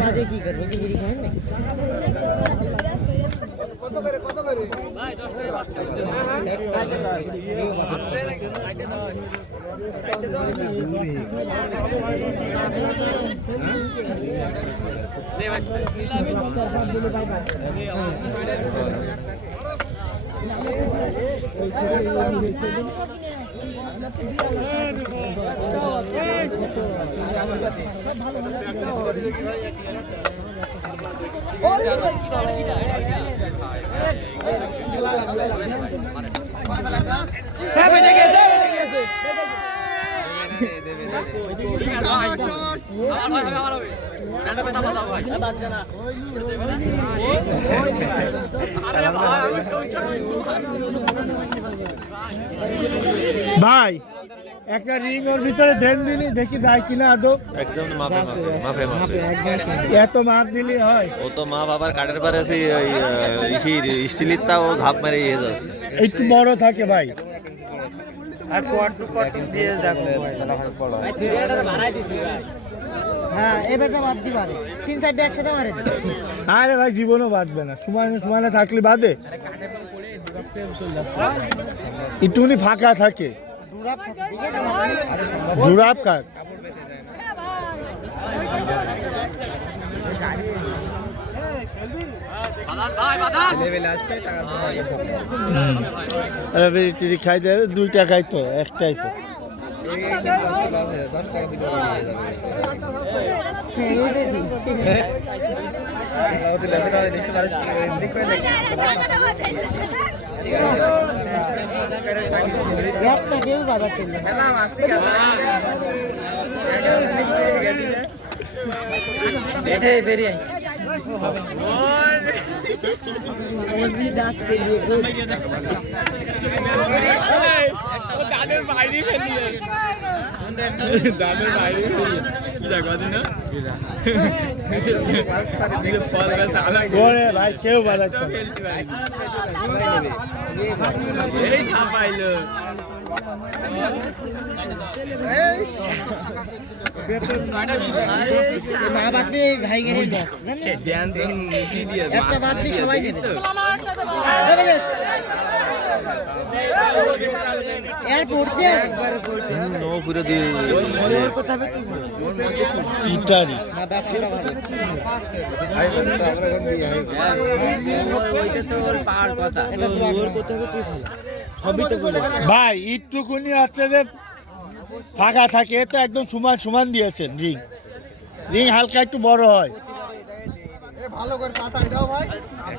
বাদে কি করবো কি বিড়ি খায় না ভাই একটা রিং ওর ভিতরে দেন দিলি দেখি যায় কিনা আদৌ একদম মাপে এত মাপ দিলি হয় ও তো মা বাবার কাঠের পারে স্টিলির তাও ধাপ মেরে ইয়ে যাচ্ছে একটু বড় থাকে ভাই আর কোয়ার্ট টু কোয়ার্ট দিয়ে দেখো হ্যাঁ এবারটা বাদ দি পারে 3-4টা একসাথে মারে দে আরে ভাই জীবনও বাঁচবে না সমানে থাকলে বাদে একটুখানি ফাঁকা থাকে জুরাব কার খাই দেয় 2 টাকায় তো একটাই তো একটা কেউ বাধা করল বেরিয়ে ভাই কেউ বাজাচ্ছে না বাদলে ভাই গেরে একটা বাদলে সবাই দেবে এর পড়তে একবার পড়তে নো পুরো দিয়ে ওর কথা হবে কি চিটারি না ব্যবসাটা ভালো ওইটা তো ওর পাওয়ার কথা এটা তো ওর কথা হবে তুই ভালো সবই তো বলে ভাই একটুকুনি আছে যে ফাঁকা থাকে তো একদম সমান দিয়েছেন রিং হালকা একটু বড় হয় ভালো করে পাতা দাও ভাই